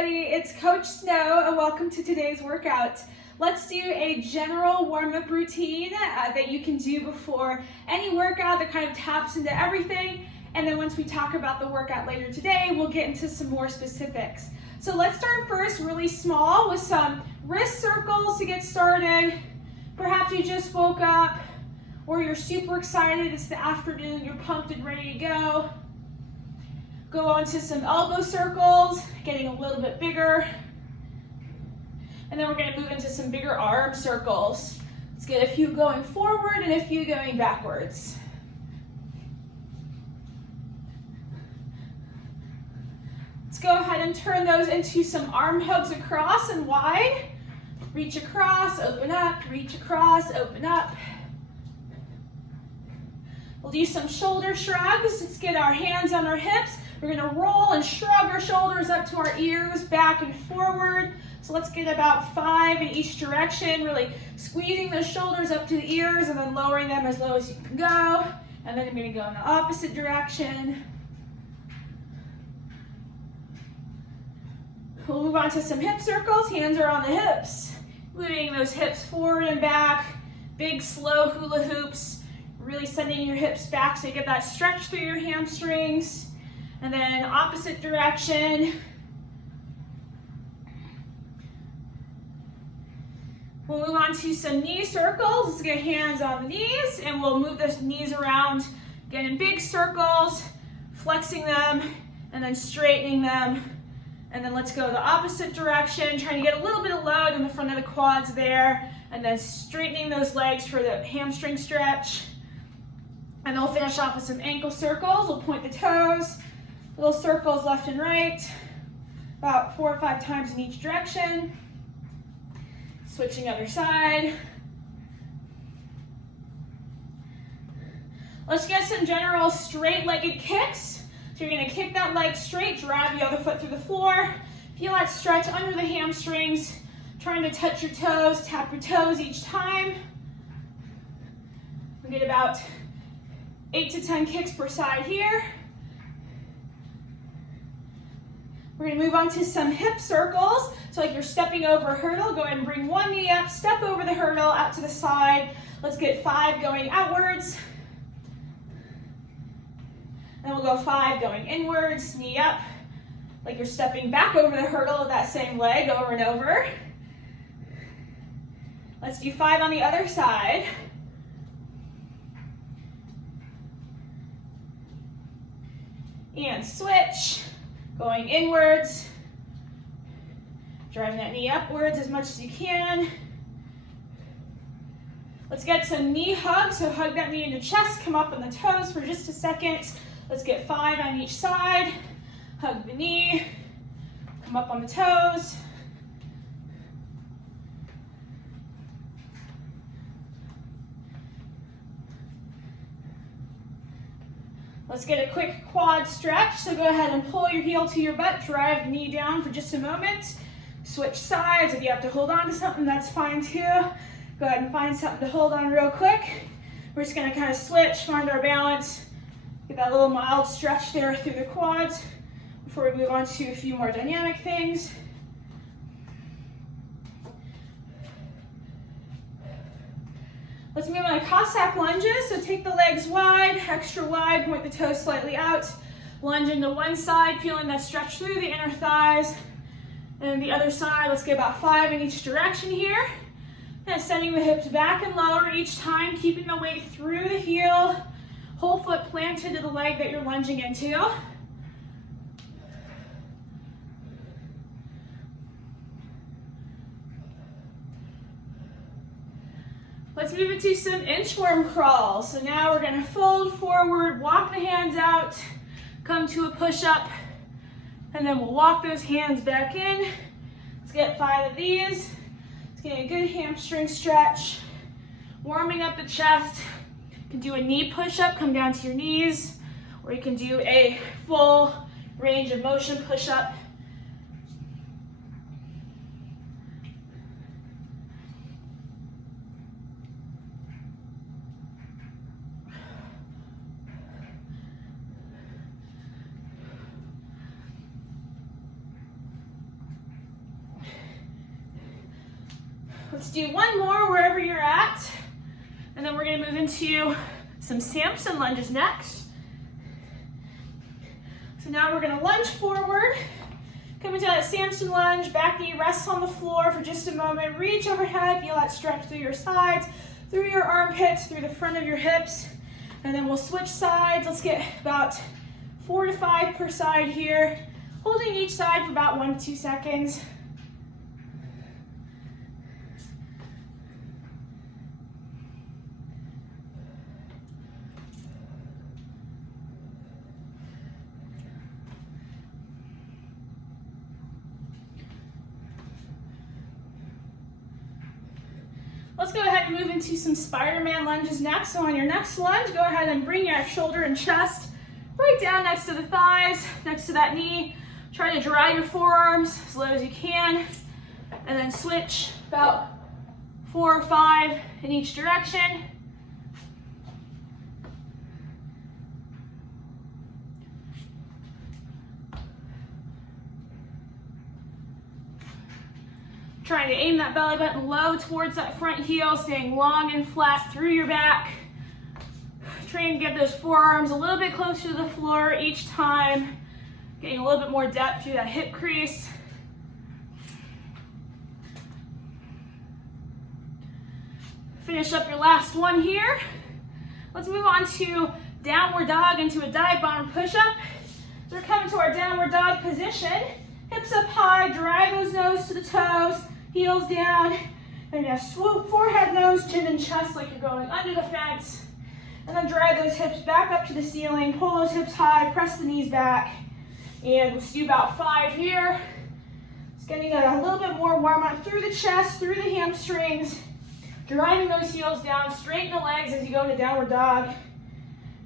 everybody, it's Coach Snow and welcome to today's workout. Let's do a general warm-up routine that you can do before any workout that kind of taps into everything, and then once we talk about the workout later today, we'll get into some more specifics. So let's start first really small with some wrist circles to get started. Perhaps you just woke up or you're super excited, it's the afternoon, you're pumped and ready to go. Go on to some elbow circles, getting a little bit bigger. And then we're going to move into some bigger arm circles. Let's get a few going forward and a few going backwards. Let's go ahead and turn those into some arm hugs across and wide. Reach across, open up, reach across, open up. We'll do some shoulder shrugs. Let's get our hands on our hips. We're going to roll and shrug our shoulders up to our ears, back and forward. So let's get about 5 in each direction, really squeezing those shoulders up to the ears and then lowering them as low as you can go. And then I'm going to go in the opposite direction. We'll move on to some hip circles. Hands are on the hips. Moving those hips forward and back. Big, slow hula hoops. Really sending your hips back so you get that stretch through your hamstrings. And then opposite direction. We'll move on to some knee circles. Let's get hands on the knees and we'll move those knees around, get in big circles, flexing them and then straightening them. And then let's go the opposite direction, trying to get a little bit of load in the front of the quads there, and then straightening those legs for the hamstring stretch. And then we'll finish off with some ankle circles. We'll point the toes, little circles left and right, about 4 or 5 times in each direction. Switching other side. Let's get some general straight-legged kicks. So you're going to kick that leg straight, drive the other foot through the floor. Feel that stretch under the hamstrings, trying to touch your toes, tap your toes each time. We get about 8 to 10 kicks per side here. We're going to move on to some hip circles. So like you're stepping over a hurdle, go ahead and bring one knee up, step over the hurdle, out to the side. Let's get 5 going outwards. Then we'll go 5 going inwards, knee up, like you're stepping back over the hurdle of that same leg over and over. Let's do 5 on the other side. And switch, going inwards, driving that knee upwards as much as you can. Let's get some knee hugs, so hug that knee in your chest, come up on the toes for just a second. Let's get 5 on each side, hug the knee, come up on the toes. Let's get a quick quad stretch, so go ahead and pull your heel to your butt, drive the knee down for just a moment. Switch sides, if you have to hold on to something, that's fine too. Go ahead and find something to hold on real quick. We're just gonna kind of switch, find our balance, get that little mild stretch there through the quads before we move on to a few more dynamic things. Let's move on to Cossack lunges. So take the legs wide, extra wide, point the toes slightly out. Lunge into one side, feeling that stretch through the inner thighs. And the other side, let's get about 5 in each direction here. And sending the hips back and lower each time, keeping the weight through the heel. Whole foot planted to the leg that you're lunging into. Let's move into some inchworm crawls. So now we're going to fold forward, walk the hands out, come to a push-up, and then we'll walk those hands back in. Let's get 5 of these. Let's get a good hamstring stretch. Warming up the chest. You can do a knee push-up, come down to your knees, or you can do a full range of motion push-up. Let's do one more wherever you're at. And then we're gonna move into some Samson lunges next. So now we're gonna lunge forward. Come into that Samson lunge, back knee rests on the floor for just a moment. Reach overhead, feel that stretch through your sides, through your armpits, through the front of your hips. And then we'll switch sides. Let's get about 4 to 5 per side here. Holding each side for about 1 to 2 seconds. Let's go ahead and move into some Spider-Man lunges next. So on your next lunge, go ahead and bring your shoulder and chest right down next to the thighs, next to that knee. Try to draw your forearms as low as you can, and then switch about 4 or 5 in each direction. Trying to aim that belly button low towards that front heel, staying long and flat through your back. Trying to get those forearms a little bit closer to the floor each time, getting a little bit more depth through that hip crease. Finish up your last one here. Let's move on to downward dog into a dive bomb push-up. So we're coming to our downward dog position. Hips up high, drive those nose to the toes. Heels down, and just swoop, forehead, nose, chin, and chest like you're going under the fence. And then drive those hips back up to the ceiling, pull those hips high, press the knees back. And let's do about 5 here. Just getting a little bit more warm up through the chest, through the hamstrings. Driving those heels down, straighten the legs as you go into downward dog.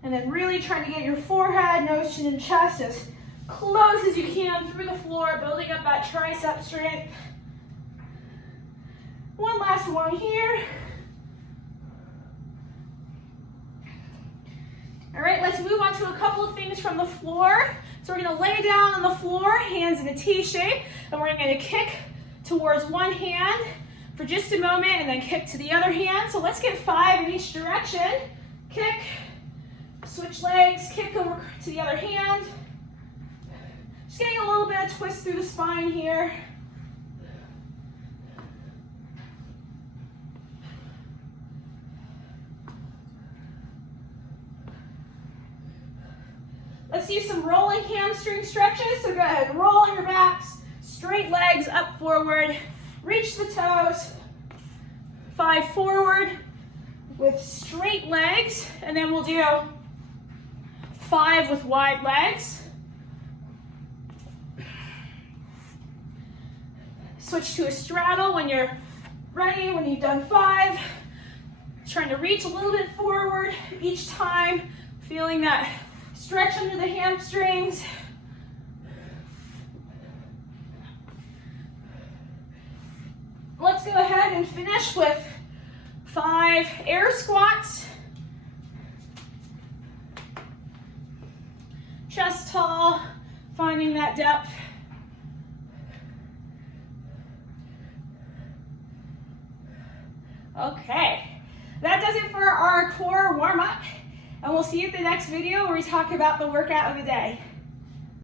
And then really trying to get your forehead, nose, chin, and chest as close as you can through the floor, building up that tricep strength. One last one here. All right, let's move on to a couple of things from the floor. So we're gonna lay down on the floor, hands in a T shape, and we're gonna kick towards one hand for just a moment and then kick to the other hand. So let's get 5 in each direction. Kick, switch legs, kick over to the other hand. Just getting a little bit of twist through the spine here. Let's do some rolling hamstring stretches. So go ahead and roll on your backs, straight legs up forward, reach the toes, 5 forward with straight legs, and then we'll do 5 with wide legs. Switch to a straddle when you're ready, when you've done 5. Trying to reach a little bit forward each time, feeling that stretch under the hamstrings. Let's go ahead and finish with 5 air squats. Chest tall, finding that depth. Okay, that does it for our core warm-up. And we'll see you at the next video where we talk about the workout of the day.